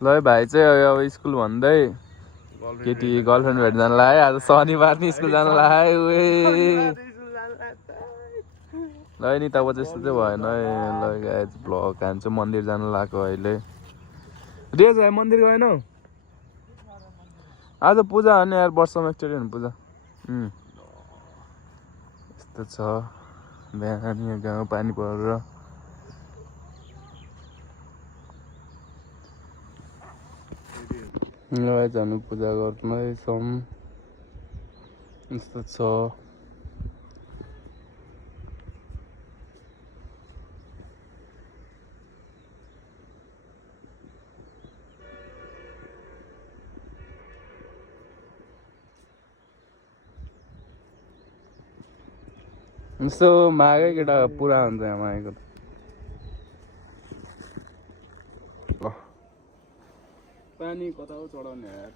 ल भाइ चाहिँ अब स्कुल भन्दै केटी गर्लफ्रेन्ड भेट जानु लाग्यो आज शनिबार नि स्कुल जानु लाग्यो ल नि तब त्यस्तो चाहिँ भएन ल गाइज भ्लग हान्छु मन्दिर जानु लाग्यो अहिले रेज भाइ मन्दिर गएनौ आज पूजा हो नि यार वर्षमा एकचोटि हुने पूजा यस्तो छ बिहान यहाँ गाउँ पानी परेर गाइज हामी पूजा गर्दैछौँ यस्तो छ यस्तो मागै केटा पुरा हुन्छ यहाँ मागेको पानी कता हो चढाउने यार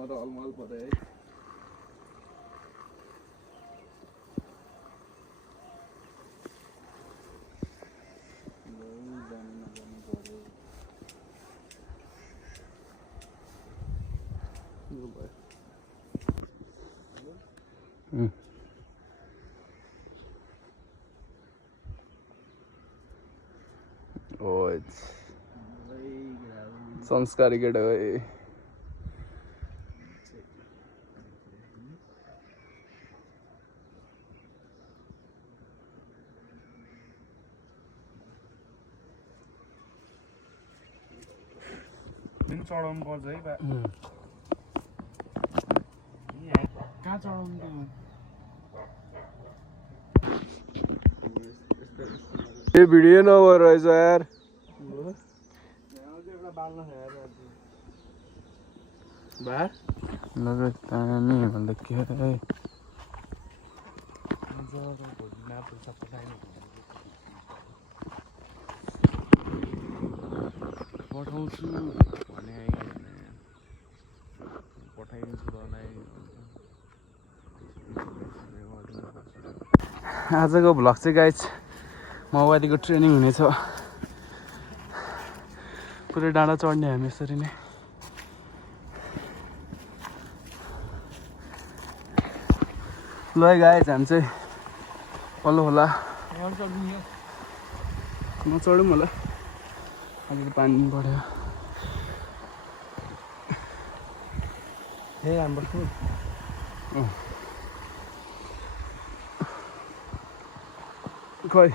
म त अलमल परे है संस्कारी केटा हो चढाउनु पर्छ है कहाँ चढाउनु ये भिडियो नभएर रहेछ यार पानी भन्दा के पठाउँछु भने पठाइदिन्छु तँलाई आजको भ्लग चाहिँ गाइज माओवादीको ट्रेनिङ हुनेछ पुरै डाँडा चढ्ने हामी यसरी नै ल गाइज हामी चाहिँ पल्लो होला नचढौँ होला अलिकति पानी बढ्यो हे हाम्रो खै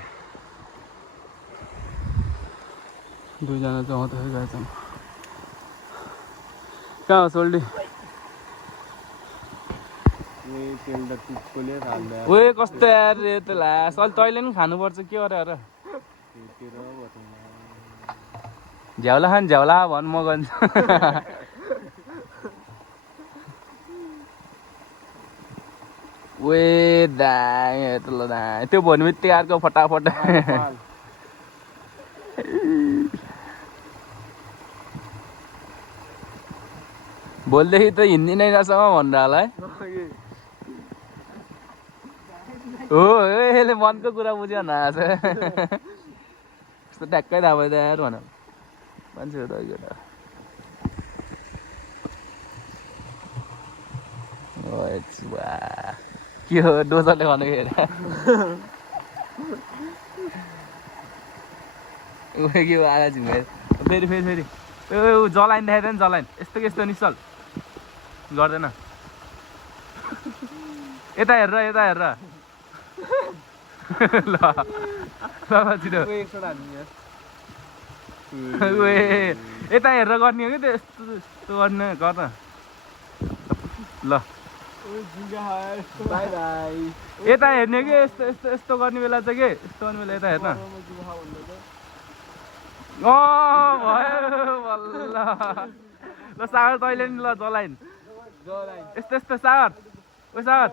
दुईजना चाहिँ आउँदै गएछ कहाँ हो सोल्डी ओए कस्तो यार त ला सल तैँले पनि खानुपर्छ के अरे झ्याउला खान झ्याउला भन् म गन्छु ओए दाइ त ल दाइ त्यो भन्ने बित्तिकै अर्को फटाफट भोलिदेखि त हिन्दी नै रहेछ भनेर होला है हो यसले मनको कुरा बुझ्यो न यस्तो ट्याक्कै थाहा भयो त यार भन मान्छे हो त केटा के हो डोजरले भनेको हेर के हो आगा झिमेर फेरि जलाइन देखाइदियो नि जलाइन यस्तो निश्चल गर्दैन यता हेर ल छिटो यता हेरेर गर्ने हो कि यस्तो गर्ने गर न ल यता हेर्ने कि यस्तो गर्ने बेला चाहिँ के यस्तो गर्ने बेला यता हेर्न भयो बल्ल ल सागर तैँले नि ल जलाइन यस्तो सागर ओ सागर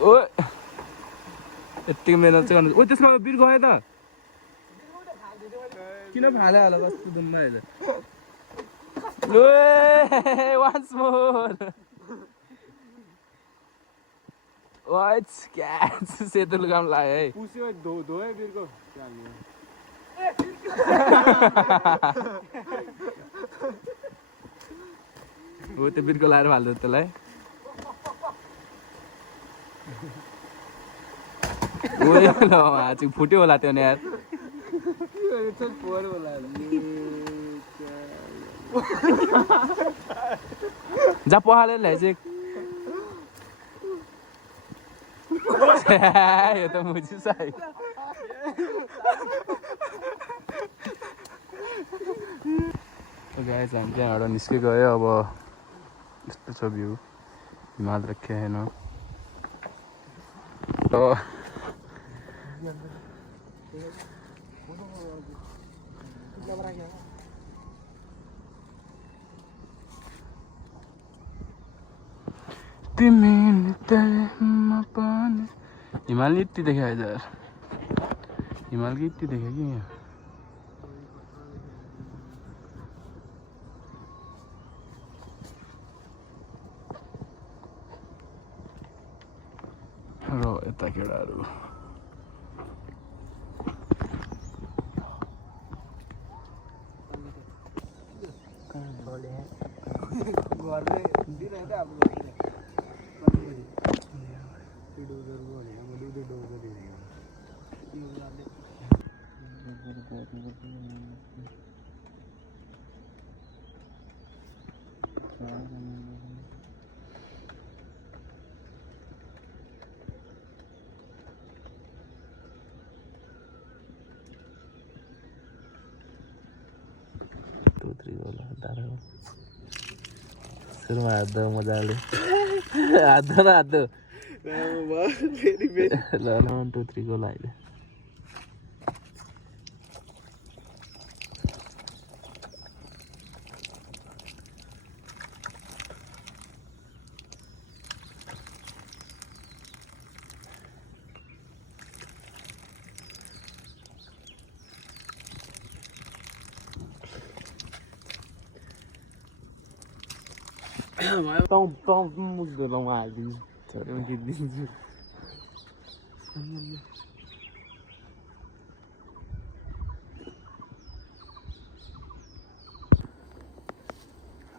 ओ यतिको मेहनत चाहिँ गर्नु ओ त्यसमा बिर गयो त किन फाल्यो होला कस्तो दुम्बा हेर वान्स मोर वाच क्याच सेतो लुगाम लाग्यो है पुस्यो धोयो बिर्को चाल्यो हो त्यो बिर्को लाएर फाल्दो त्यसलाई ओए ल आज फुट्यो होला त्यो नि यार जा पहाले ल्याए चाहिँ यो त मुझिस आयो गाइस हामी त्यहाँबाट निस्किगयो अब यस्तो छ भ्यू हिमाल रखे होइन तिमी हिमाल यति देख्यो यार हिमाल कि यति देख्यो कि यहाँ र यता केटाहरू सुरुमा हात दो मजाले हात दो न हात दो ल 1 2 3 गोल आइले Tão mudou lá ali. Eu entendi.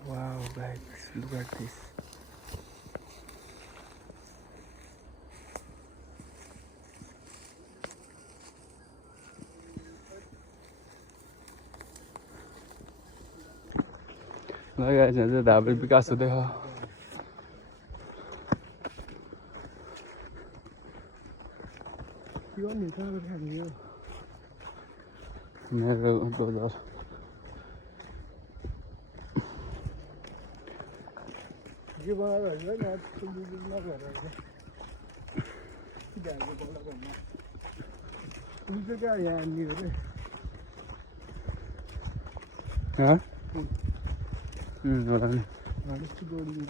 Wow guys, look at this. ल गाइस यहाँ चाहिँ धाबे विकास हुँदै छ मेरो डोजर के बनाएर होइन उनको क्या यहाँ नि रे हाँ होला नि यस्तो जोडिन्छ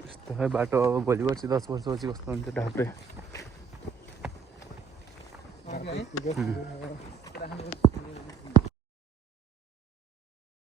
यस्तो खै बाटो अब भोलि पर्सि 10 वर्षपछि कस्तो हुन्छ ढाप्रे